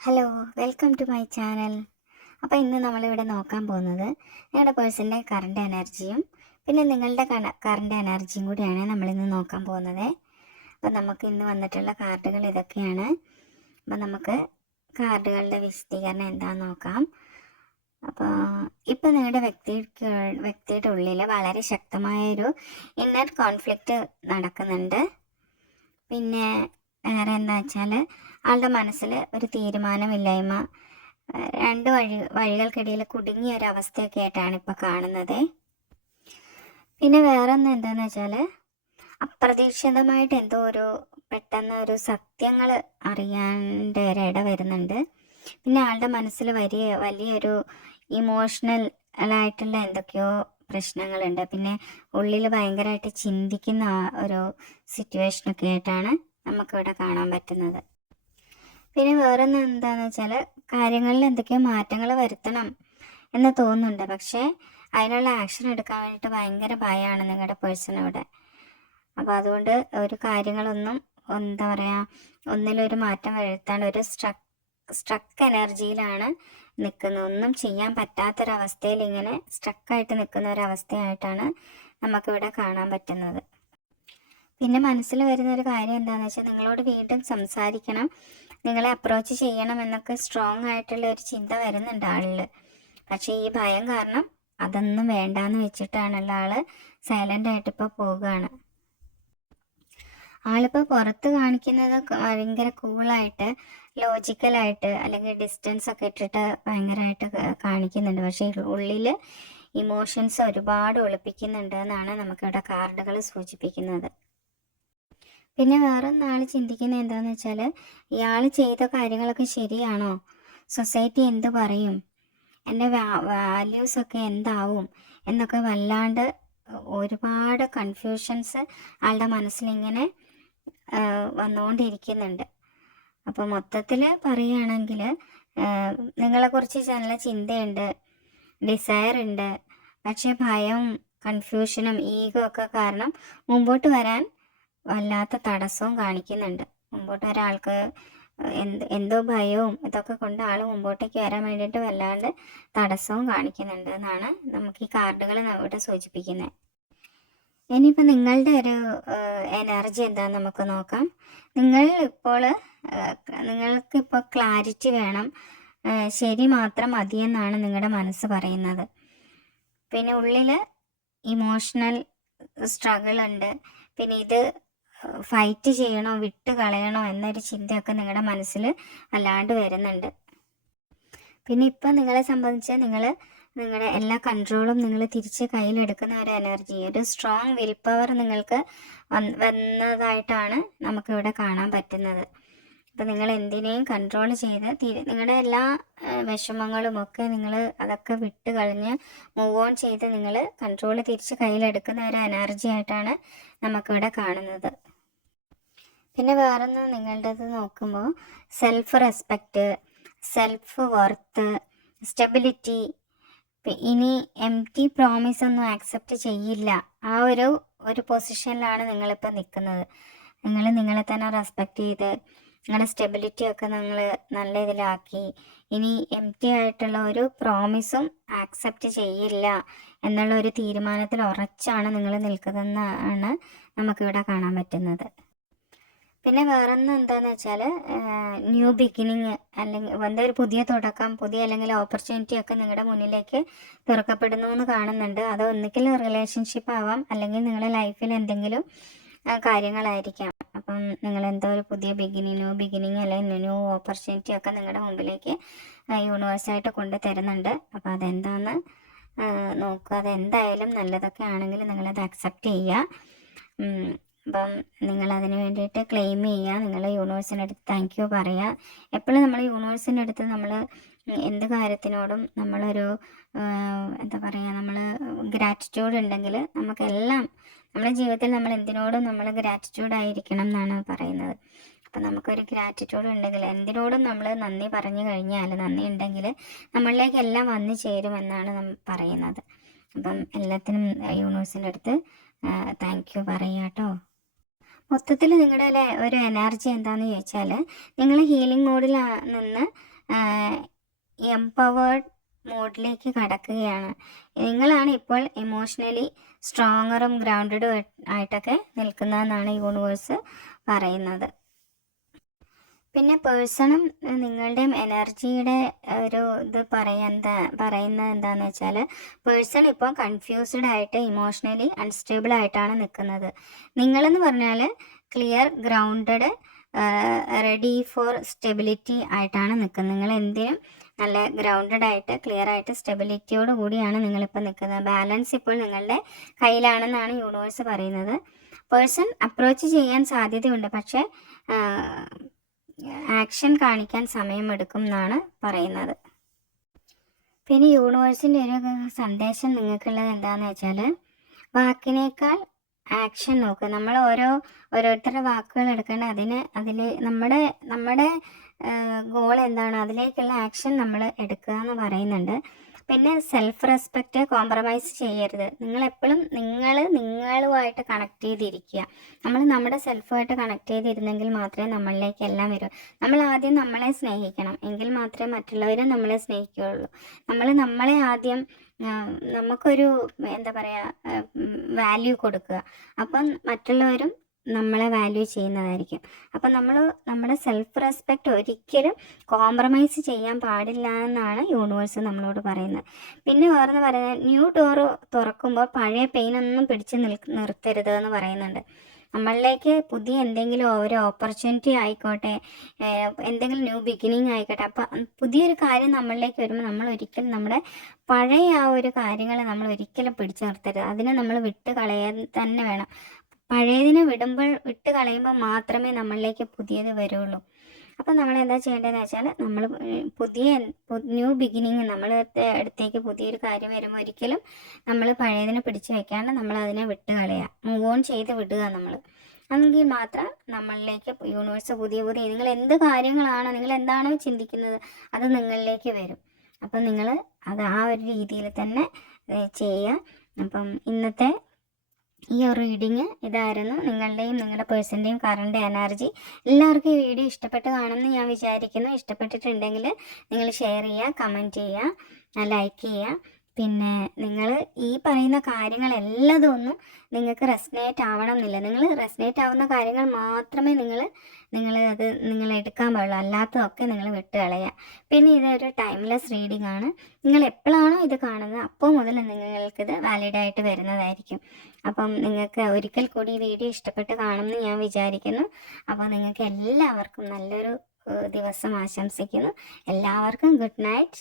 Hello, welcome to my channel. അപ്പോൾ ഇന്ന് നമ്മളിവിടെ നോക്കാൻ പോകുന്നത് നിങ്ങളുടെ പേഴ്സണിൻ്റെ കറണ്ട് എനർജിയും പിന്നെ നിങ്ങളുടെ കറണ്ട് എനർജിയും കൂടിയാണ് നമ്മളിന്ന് നോക്കാൻ പോകുന്നത്. അപ്പോൾ നമുക്ക് ഇന്ന് വന്നിട്ടുള്ള കാർഡുകൾ ഇതൊക്കെയാണ്. അപ്പോൾ നമുക്ക് കാർഡുകളുടെ വിശദീകരണം എന്താണെന്ന് നോക്കാം. അപ്പോൾ ഇപ്പോൾ നിങ്ങളുടെ വ്യക്തിയുടെ ഉള്ളിൽ വളരെ ശക്തമായൊരു ഇന്നർ കോൺഫ്ലിക്റ്റ് നടക്കുന്നുണ്ട്. പിന്നെ വേറെ എന്താ വെച്ചാൽ ആളുടെ മനസ്സിൽ ഒരു തീരുമാനമില്ലായ്മ, രണ്ട് വഴികൾക്കിടയിൽ കുടുങ്ങിയ ഒരു അവസ്ഥയൊക്കെ ആയിട്ടാണ് ഇപ്പോൾ കാണുന്നത്. പിന്നെ വേറെ ഒന്ന് എന്താണെന്ന് വെച്ചാൽ അപ്രതീക്ഷിതമായിട്ട് എന്തോ പെട്ടെന്ന് ഒരു സത്യങ്ങൾ അറിയാണ്ട് ഒരിട വരുന്നുണ്ട്. പിന്നെ ആളുടെ മനസ്സിൽ വലിയൊരു ഇമോഷണൽ ആയിട്ടുള്ള എന്തൊക്കെയോ പ്രശ്നങ്ങളുണ്ട്. പിന്നെ ഉള്ളിൽ ഭയങ്കരമായിട്ട് ചിന്തിക്കുന്ന ഒരു സിറ്റുവേഷനൊക്കെ ആയിട്ടാണ് നമുക്കിവിടെ കാണാൻ പറ്റുന്നത്. പിന്നെ വേറൊന്ന് എന്താണെന്ന് വെച്ചാൽ കാര്യങ്ങളിൽ എന്തൊക്കെയോ മാറ്റങ്ങൾ വരുത്തണം എന്ന് തോന്നുന്നുണ്ട്. പക്ഷേ അതിനുള്ള ആക്ഷൻ എടുക്കാൻ വേണ്ടിയിട്ട് ഭയങ്കര ഭയമാണ് നിങ്ങളുടെ പേഴ്സണിവിടെ. അപ്പോൾ അതുകൊണ്ട് ഒരു കാര്യങ്ങളൊന്നും എന്താ പറയുക, ഒന്നിലൊരു മാറ്റം വരുത്താണ്ട് ഒരു സ്ട്രക്ക് എനർജിയിലാണ് നിൽക്കുന്നത്. ഒന്നും ചെയ്യാൻ പറ്റാത്തൊരവസ്ഥയിൽ ഇങ്ങനെ സ്ട്രക്കായിട്ട് നിൽക്കുന്ന ഒരവസ്ഥയായിട്ടാണ് നമുക്കിവിടെ കാണാൻ പറ്റുന്നത്. പിന്നെ മനസ്സിൽ വരുന്ന ഒരു കാര്യം എന്താണെന്ന് വെച്ചാൽ നിങ്ങളോട് വീണ്ടും സംസാരിക്കണം, നിങ്ങളെ അപ്രോച്ച് ചെയ്യണം എന്നൊക്കെ സ്ട്രോങ് ആയിട്ടുള്ള ഒരു ചിന്ത വരുന്നുണ്ട് ആളിൽ. പക്ഷേ ഈ ഭയം കാരണം അതൊന്നും വേണ്ടാന്ന് വെച്ചിട്ടാണുള്ള ആള് സൈലൻ്റ് ആയിട്ട് ഇപ്പോൾ പോവുകയാണ്. ആളിപ്പോൾ പുറത്ത് കാണിക്കുന്നത് ഭയങ്കര കൂളായിട്ട് ലോജിക്കലായിട്ട് അല്ലെങ്കിൽ ഡിസ്റ്റൻസ് ഒക്കെ ഇട്ടിട്ട് ഭയങ്കരമായിട്ട് കാണിക്കുന്നുണ്ട്. പക്ഷേ ഉള്ളിൽ ഇമോഷൻസ് ഒരുപാട് ഒളിപ്പിക്കുന്നുണ്ട് എന്നാണ് നമുക്കിവിടെ കാർഡുകൾ സൂചിപ്പിക്കുന്നത്. പിന്നെ വേറൊന്നാൾ ചിന്തിക്കുന്നത് എന്താണെന്ന് വെച്ചാൽ ഇയാൾ ചെയ്ത കാര്യങ്ങളൊക്കെ ശരിയാണോ, സൊസൈറ്റി എന്ത് പറയും, എൻ്റെ വാല്യൂസൊക്കെ എന്താവും എന്നൊക്കെ വല്ലാണ്ട് ഒരുപാട് കൺഫ്യൂഷൻസ് ആളുടെ മനസ്സിലിങ്ങനെ വന്നുകൊണ്ടിരിക്കുന്നുണ്ട്. അപ്പോൾ മൊത്തത്തിൽ പറയുകയാണെങ്കിൽ നിങ്ങളെക്കുറിച്ച് നല്ല ചിന്തയുണ്ട്, ഡിസയർ ഉണ്ട്. പക്ഷേ ഭയവും കൺഫ്യൂഷനും ഈഗോ ഒക്കെ കാരണം മുമ്പോട്ട് വരാൻ വല്ലാത്ത തടസ്സവും കാണിക്കുന്നുണ്ട്. മുമ്പോട്ട് ഒരാൾക്ക് എന്തോ ഭയവും ഇതൊക്കെ കൊണ്ട് ആൾ മുമ്പോട്ടേക്ക് വരാൻ വേണ്ടിയിട്ട് വല്ലാണ്ട് തടസ്സവും കാണിക്കുന്നുണ്ട് എന്നാണ് നമുക്ക് ഈ കാർഡുകൾ ഇവിടെ സൂചിപ്പിക്കുന്നത്. ഇനിയിപ്പോൾ നിങ്ങളുടെ ഒരു എനർജി എന്താണെന്ന് നമുക്ക് നോക്കാം. നിങ്ങൾക്കിപ്പോൾ ക്ലാരിറ്റി വേണം, ശരി മാത്രം മതിയെന്നാണ് നിങ്ങളുടെ മനസ്സ് പറയുന്നത്. പിന്നെ ഉള്ളിൽ ഇമോഷണൽ സ്ട്രഗിൾ ഉണ്ട്. പിന്നെ ഇത് ഫൈറ്റ് ചെയ്യണോ വിട്ട് കളയണോ എന്നൊരു ചിന്തയൊക്കെ നിങ്ങളുടെ മനസ്സിൽ അല്ലാണ്ട് വരുന്നുണ്ട്. പിന്നെ ഇപ്പം നിങ്ങളെ സംബന്ധിച്ച് നിങ്ങളുടെ എല്ലാ കൺട്രോളും നിങ്ങൾ തിരിച്ച് കയ്യിലെടുക്കുന്ന ഒരു എനർജി, ഒരു സ്ട്രോങ് വിൽ പവർ നിങ്ങൾക്ക് വന്നതായിട്ടാണ് നമുക്കിവിടെ കാണാൻ പറ്റുന്നത്. അപ്പം നിങ്ങൾ എന്തിനേയും കൺട്രോൾ ചെയ്ത് നിങ്ങളുടെ എല്ലാ വിഷമങ്ങളും ഒക്കെ നിങ്ങൾ അതൊക്കെ വിട്ട് കളഞ്ഞ് മൂവ് ഓൺ ചെയ്ത് നിങ്ങൾ കൺട്രോൾ തിരിച്ച് കയ്യിലെടുക്കുന്ന ഒരു എനർജി ആയിട്ടാണ് നമുക്കിവിടെ കാണുന്നത്. പിന്നെ വേറൊന്ന് നിങ്ങളുടേത് നോക്കുമ്പോൾ self respect, self worth, stability, ഇനി എംപ്റ്റി പ്രോമിസ് ഒന്നും ആക്സെപ്റ്റ് ചെയ്യില്ല, ആ ഒരു പൊസിഷനിലാണ് നിങ്ങളിപ്പോൾ നിൽക്കുന്നത്. നിങ്ങളെ തന്നെ റെസ്പെക്റ്റ് ചെയ്ത് നിങ്ങളുടെ സ്റ്റെബിലിറ്റി ഒക്കെ നിങ്ങൾ നല്ല ഇതിലാക്കി ഇനി എംപ്റ്റി ആയിട്ടുള്ള ഒരു പ്രോമിസും ആക്സെപ്റ്റ് ചെയ്യില്ല എന്നുള്ള ഒരു തീരുമാനത്തിൽ ഉറച്ചാണ് നിങ്ങൾ നിൽക്കുന്നതെന്നാണ് നമുക്കിവിടെ കാണാൻ പറ്റുന്നത്. പിന്നെ വേറൊന്നും എന്താണെന്ന് വെച്ചാൽ ന്യൂ ബിഗിനിങ് അല്ലെങ്കിൽ എന്തൊരു പുതിയ തുടക്കം, അല്ലെങ്കിൽ ഓപ്പർച്യൂണിറ്റി ഒക്കെ നിങ്ങളുടെ മുന്നിലേക്ക് തുറക്കപ്പെടുന്നു എന്ന് കാണുന്നുണ്ട്. അത് ഒന്നുകിൽ റിലേഷൻഷിപ്പ് ആവാം, അല്ലെങ്കിൽ നിങ്ങളുടെ ലൈഫിൽ എന്തെങ്കിലും കാര്യങ്ങളായിരിക്കാം. അപ്പം നിങ്ങൾ എന്തോ ഒരു പുതിയ ന്യൂ ബിഗിനിങ് അല്ലെങ്കിൽ ന്യൂ ഓപ്പർച്യൂണിറ്റി ഒക്കെ നിങ്ങളുടെ മുമ്പിലേക്ക് യൂണിവേഴ്സായിട്ട് കൊണ്ട് തരുന്നുണ്ട്. അപ്പോൾ അതെന്താണെന്ന് നോക്കുക. അതെന്തായാലും നല്ലതൊക്കെ ആണെങ്കിൽ നിങ്ങളത് അക്സെപ്റ്റ് ചെയ്യുക. അപ്പം നിങ്ങളതിന് വേണ്ടിയിട്ട് ക്ലെയിം ചെയ്യുക, നിങ്ങൾ യൂണിവേഴ്സിൻ്റെ അടുത്ത് താങ്ക് യു പറയുക. എപ്പോഴും നമ്മൾ യൂണിവേഴ്സിൻ്റെ അടുത്ത് നമ്മൾ എന്ത് കാര്യത്തിനോടും നമ്മളൊരു എന്താ പറയുക, നമ്മൾ ഗ്രാറ്റിറ്റ്യൂഡ് ഉണ്ടെങ്കിൽ നമുക്കെല്ലാം നമ്മുടെ ജീവിതത്തിൽ നമ്മൾ എന്തിനോടും നമ്മൾ ഗ്രാറ്റിറ്റ്യൂഡ് ആയിരിക്കണം എന്നാണ് പറയുന്നത്. അപ്പം നമുക്കൊരു ഗ്രാറ്റിറ്റ്യൂഡ് ഉണ്ടെങ്കിൽ എന്തിനോടും നമ്മൾ നന്ദി പറഞ്ഞു കഴിഞ്ഞാൽ, നന്ദി ഉണ്ടെങ്കിൽ നമ്മളിലേക്ക് എല്ലാം വന്നു ചേരുമെന്നാണ് നമ്മൾ പറയുന്നത്. അപ്പം എല്ലാത്തിനും യൂണിവേഴ്സിൻ്റെ അടുത്ത് താങ്ക് യു പറയുക കേട്ടോ. മൊത്തത്തിൽ നിങ്ങളുടെ ഒരു എനർജി എന്താണെന്ന് ചോദിച്ചാൽ, നിങ്ങൾ ഹീലിംഗ് മോഡിൽ നിന്ന് എംപവേർഡ് മോഡിലേക്ക് കടക്കുകയാണ്. നിങ്ങളാണ് ഇപ്പോൾ ഇമോഷണലി സ്ട്രോങ്ങറും ഗ്രൗണ്ടഡും ആയിട്ടൊക്കെ നിൽക്കുന്നതെന്നാണ് യൂണിവേഴ്സ് പറയുന്നത്. പിന്നെ പേഴ്സണും നിങ്ങളുടെയും എനർജിയുടെ ഒരു ഇത് പറയുന്നത് എന്താണെന്ന് വെച്ചാൽ, പേഴ്സൺ ഇപ്പോൾ കൺഫ്യൂസ്ഡ് ആയിട്ട് ഇമോഷണലി അൺസ്റ്റേബിൾ ആയിട്ടാണ് നിൽക്കുന്നത്. നിങ്ങളെന്ന് പറഞ്ഞാൽ clear, grounded, ready for stability ആയിട്ടാണ് നിൽക്കുന്നത്. നിങ്ങൾ എന്തിനും നല്ല ഗ്രൗണ്ടഡ് ആയിട്ട്, ക്ലിയർ ആയിട്ട്, സ്റ്റെബിലിറ്റിയോട് കൂടിയാണ് നിങ്ങളിപ്പോൾ നിൽക്കുന്നത്. ബാലൻസ് ഇപ്പോൾ നിങ്ങളുടെ കയ്യിലാണെന്നാണ് യൂണിവേഴ്സ് പറയുന്നത്. പേഴ്സൺ അപ്രോച്ച് ചെയ്യാൻ സാധ്യതയുണ്ട്, പക്ഷേ ആക്ഷൻ കാണിക്കാൻ സമയമെടുക്കും എന്നാണ് പറയുന്നത്. പിന്നെ യൂണിവേഴ്സിൻ്റെ ഒരു സന്ദേശം നിങ്ങൾക്കുള്ളത് എന്താണെന്ന് വെച്ചാൽ, വാക്കിനേക്കാൾ ആക്ഷൻ നോക്കുക. നമ്മൾ ഓരോരുത്തരുടെ വാക്കുകൾ എടുക്കേണ്ട അതിൽ നമ്മുടെ ഗോൾ എന്താണ്, അതിലേക്കുള്ള ആക്ഷൻ നമ്മൾ എടുക്കുക എന്ന് പറയുന്നുണ്ട്. പിന്നെ സെൽഫ് റെസ്പെക്റ്റ് കോംപ്രമൈസ് ചെയ്യരുത്. നിങ്ങളെപ്പോഴും നിങ്ങളുമായിട്ട് കണക്ട് ചെയ്തിരിക്കുക. നമ്മൾ നമ്മുടെ സെൽഫുമായിട്ട് കണക്ട് ചെയ്തിരുന്നെങ്കിൽ മാത്രമേ നമ്മളിലേക്ക് എല്ലാം വരൂ. നമ്മൾ ആദ്യം നമ്മളെ സ്നേഹിക്കണം, എങ്കിൽ മാത്രമേ മറ്റുള്ളവരും നമ്മളെ സ്നേഹിക്കുകയുള്ളൂ. നമ്മളെ ആദ്യം നമുക്കൊരു എന്താ പറയുക, വാല്യൂ കൊടുക്കുക. അപ്പം മറ്റുള്ളവരും നമ്മളെ വാല്യൂ ചെയ്യുന്നതായിരിക്കും. അപ്പം നമ്മുടെ സെൽഫ് റെസ്പെക്റ്റ് ഒരിക്കലും കോംപ്രമൈസ് ചെയ്യാൻ പാടില്ല എന്നാണ് യൂണിവേഴ്സ് നമ്മളോട് പറയുന്നത്. പിന്നെ വേറെന്ന് പറയുന്നത്, ന്യൂ ഡോറ് തുറക്കുമ്പോൾ പഴയ പെയിനൊന്നും പിടിച്ച് നിർത്തരുത് എന്ന് പറയുന്നുണ്ട്. നമ്മളിലേക്ക് പുതിയ എന്തെങ്കിലും ഒരു ഓപ്പർച്യൂണിറ്റി ആയിക്കോട്ടെ, എന്തെങ്കിലും ന്യൂ ബിഗിനിങ് ആയിക്കോട്ടെ, അപ്പം പുതിയൊരു കാര്യം നമ്മളിലേക്ക് വരുമ്പോൾ നമ്മൾ ഒരിക്കലും നമ്മുടെ പഴയ ആ ഒരു കാര്യങ്ങൾ നമ്മൾ ഒരിക്കലും പിടിച്ചു നിർത്തരുത്. അതിനെ നമ്മൾ വിട്ട് കളയാൻ തന്നെ വേണം. പഴയതിനെ വിട്ട് കളയുമ്പോൾ മാത്രമേ നമ്മളിലേക്ക് പുതിയത് വരുള്ളൂ. അപ്പം നമ്മൾ എന്താ ചെയ്യേണ്ടതെന്ന് വെച്ചാൽ, നമ്മൾ ന്യൂ ബിഗിനിങ് നമ്മളത്തെ അടുത്തേക്ക് പുതിയൊരു കാര്യം വരുമ്പോൾ ഒരിക്കലും നമ്മൾ പഴയതിനെ പിടിച്ചു വെക്കാണ്ട് നമ്മൾ അതിനെ വിട്ട് കളയുക, മൂവ് ഓൺ ചെയ്ത് വിടുക നമ്മൾ. എങ്കിൽ മാത്രം നമ്മളിലേക്ക് യൂണിവേഴ്സ് പുതിയ നിങ്ങൾ എന്ത് കാര്യങ്ങളാണോ, നിങ്ങൾ എന്താണോ ചിന്തിക്കുന്നത് അത് നിങ്ങളിലേക്ക് വരും. അപ്പം നിങ്ങൾ അത് ആ ഒരു രീതിയിൽ തന്നെ ചെയ്യുക. അപ്പം ഇന്നത്തെ ഈ ഒരു റീഡിങ് ഇതായിരുന്നു. നിങ്ങളുടെയും നിങ്ങളുടെ പേഴ്സൻ്റെയും കറണ്ട് എനർജി. എല്ലാവർക്കും ഈ വീഡിയോ ഇഷ്ടപ്പെട്ട് കാണുമെന്ന് ഞാൻ വിചാരിക്കുന്നു. ഇഷ്ടപ്പെട്ടിട്ടുണ്ടെങ്കിൽ നിങ്ങൾ ഷെയർ ചെയ്യുക, കമൻറ്റ് ചെയ്യുക, ലൈക്ക് ചെയ്യുക. പിന്നെ നിങ്ങൾ ഈ പറയുന്ന കാര്യങ്ങളെല്ലതും ഒന്നും നിങ്ങൾക്ക് റെസനേറ്റ് ആവണം എന്നില്ല. നിങ്ങൾ റെസനേറ്റ് ആവുന്ന കാര്യങ്ങൾ മാത്രമേ നിങ്ങൾ എടുക്കാൻ പാടുള്ളൂ. അല്ലാത്തതൊക്കെ നിങ്ങൾ വിട്ട് കളയുക. പിന്നെ ഇതൊരു ടൈംലെസ് റീഡിംഗ് ആണ്. നിങ്ങൾ എപ്പോഴാണോ ഇത് കാണുന്നത് അപ്പോൾ മുതൽ നിങ്ങൾക്കിത് വാലിഡായിട്ട് വരുന്നതായിരിക്കും. അപ്പം നിങ്ങൾക്ക് ഒരിക്കൽ കൂടി ഈ വീഡിയോ ഇഷ്ടപ്പെട്ട് കാണുമെന്ന് ഞാൻ വിചാരിക്കുന്നു. അപ്പോൾ നിങ്ങൾക്ക് എല്ലാവർക്കും നല്ലൊരു ദിവസം ആശംസിക്കുന്നു. എല്ലാവർക്കും ഗുഡ് നൈറ്റ്.